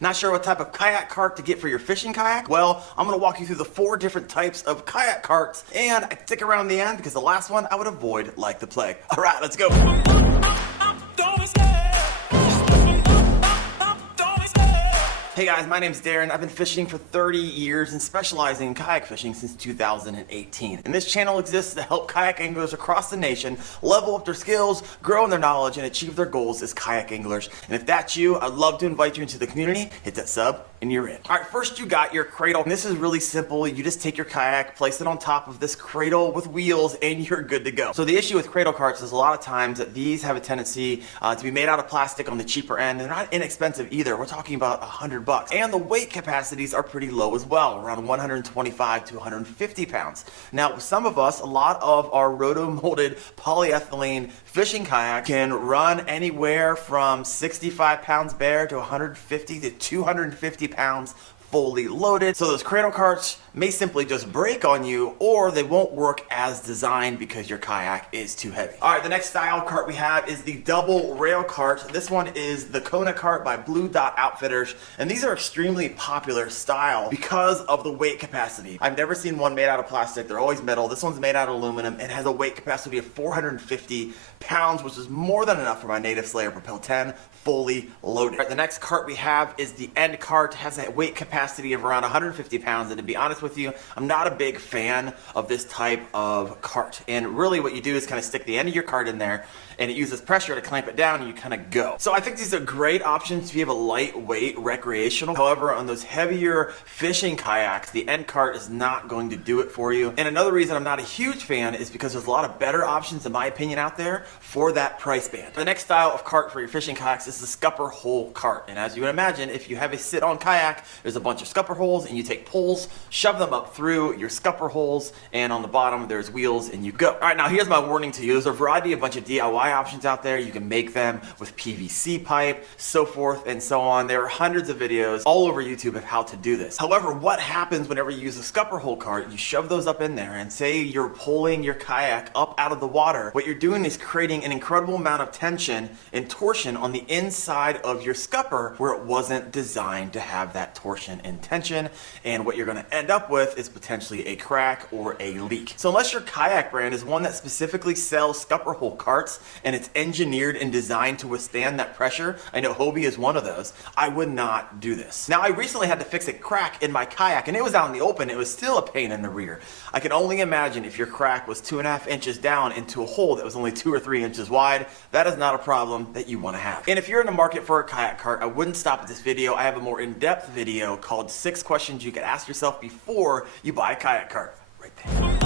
Not sure what type of kayak cart to get for your fishing kayak? Well, I'm gonna walk you through the 4 different types of kayak carts, and stick around the end because the last one I would avoid like the plague. All right, let's go. Hey guys, my name's Daren. I've been fishing for 30 years and specializing in kayak fishing since 2018. And this channel exists to help kayak anglers across the nation level up their skills, grow in their knowledge, and achieve their goals as kayak anglers. And if that's you, I'd love to invite you into the community. Hit that sub and you're in. All right, first you got your cradle. And this is really simple. You just take your kayak, place it on top of this cradle with wheels, and you're good to go. So the issue with cradle carts is a lot of times that these have a tendency to be made out of plastic on the cheaper end. They're not inexpensive either. We're talking about $100. And the weight capacities are pretty low as well, around 125 to 150 pounds. Now, with some of us, a lot of our roto-molded polyethylene fishing kayak can run anywhere from 65 pounds bare to 150 to 250 pounds fully loaded. So those cradle carts may simply just break on you, or they won't work as designed because your kayak is too heavy. All right, the next style cart we have is the double rail cart. This one is the Kona cart by Blue Dot Outfitters, and these are extremely popular style because of the weight capacity. I've never seen one made out of plastic. They're always metal. This one's made out of aluminum and has a weight capacity of 450 pounds, which is more than enough for my Native Slayer Propel 10 fully loaded. All right, the next cart we have is the end cart. It has a weight capacity of around 150 pounds, and to be honest with you, I'm not a big fan of this type of cart. And really what you do is kind of stick the end of your cart in there, and it uses pressure to clamp it down, and you kind of go. So I think these are great options if you have a lightweight recreational. However, on those heavier fishing kayaks, the end cart is not going to do it for you. And another reason I'm not a huge fan is because there's a lot of better options, in my opinion, out there for that price band. The next style of cart for your fishing kayaks is the scupper hole cart. And as you would imagine, if you have a sit-on kayak, there's a bunch of scupper holes, and you take poles, shove them up through your scupper holes, and on the bottom there's wheels, and you go. All right, now here's my warning to you. There's a variety of bunch of DIY options out there. You can make them with PVC pipe, so forth and so on. There are hundreds of videos all over YouTube of how to do this. However, what happens whenever you use a scupper hole cart, you shove those up in there, and say you're pulling your kayak up out of the water, what you're doing is creating an incredible amount of tension and torsion on the inside of your scupper where it wasn't designed to have that torsion and tension, and what you're going to end up with is potentially a crack or a leak. So unless your kayak brand is one that specifically sells scupper hole carts and it's engineered and designed to withstand that pressure, I know Hobie is one of those, I would not do this. Now, I recently had to fix a crack in my kayak, and it was out in the open. It was still a pain in the rear. I can only imagine if your crack was 2.5 inches down into a hole that was only 2 or 3 inches wide, that is not a problem that you want to have. And if you're in the market for a kayak cart, I wouldn't stop at this video. I have a more in-depth video called 6 questions you can ask yourself before you buy a kayak cart right there.